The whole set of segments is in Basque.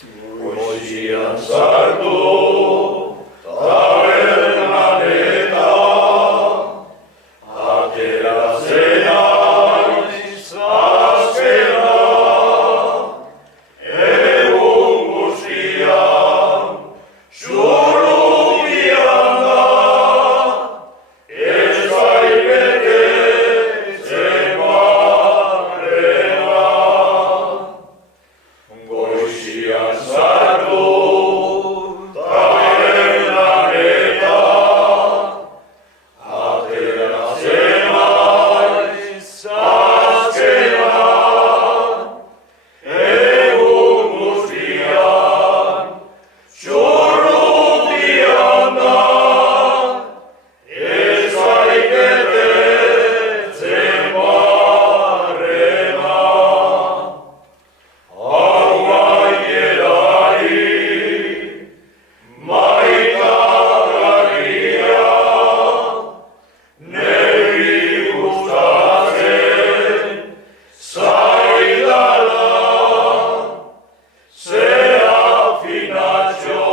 Goizian sartu, tabernanetan, atera zenaiz azkena, egun guztian, zurrubian da, ez baibetetzen barrena. Goizian sartu, tabernanetan, atera zenaiz azkena, egun guztian, zurrubian da, ez baibetetzen barrena. Hau gaierari, maitagarria, neri gustatzen zaidala, ze afinatxo,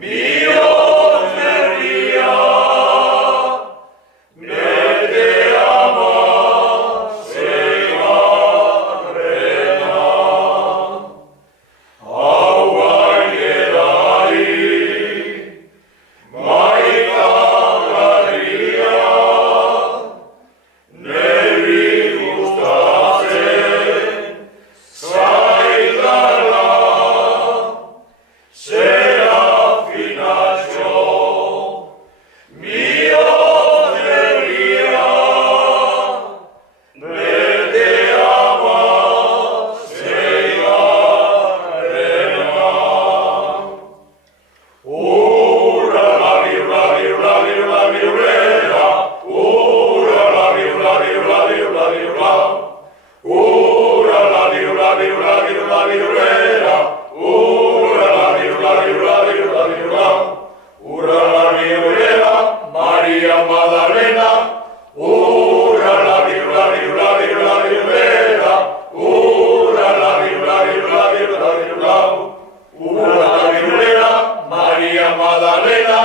bihotz berria, nete ama zeigarrena. Hau gaierari, maitagarria, neri gustatzen zaidala, ze afinatxo, bihotz berria, nete ama zeigarrena. Maria Magdalena, Maria Magdalena,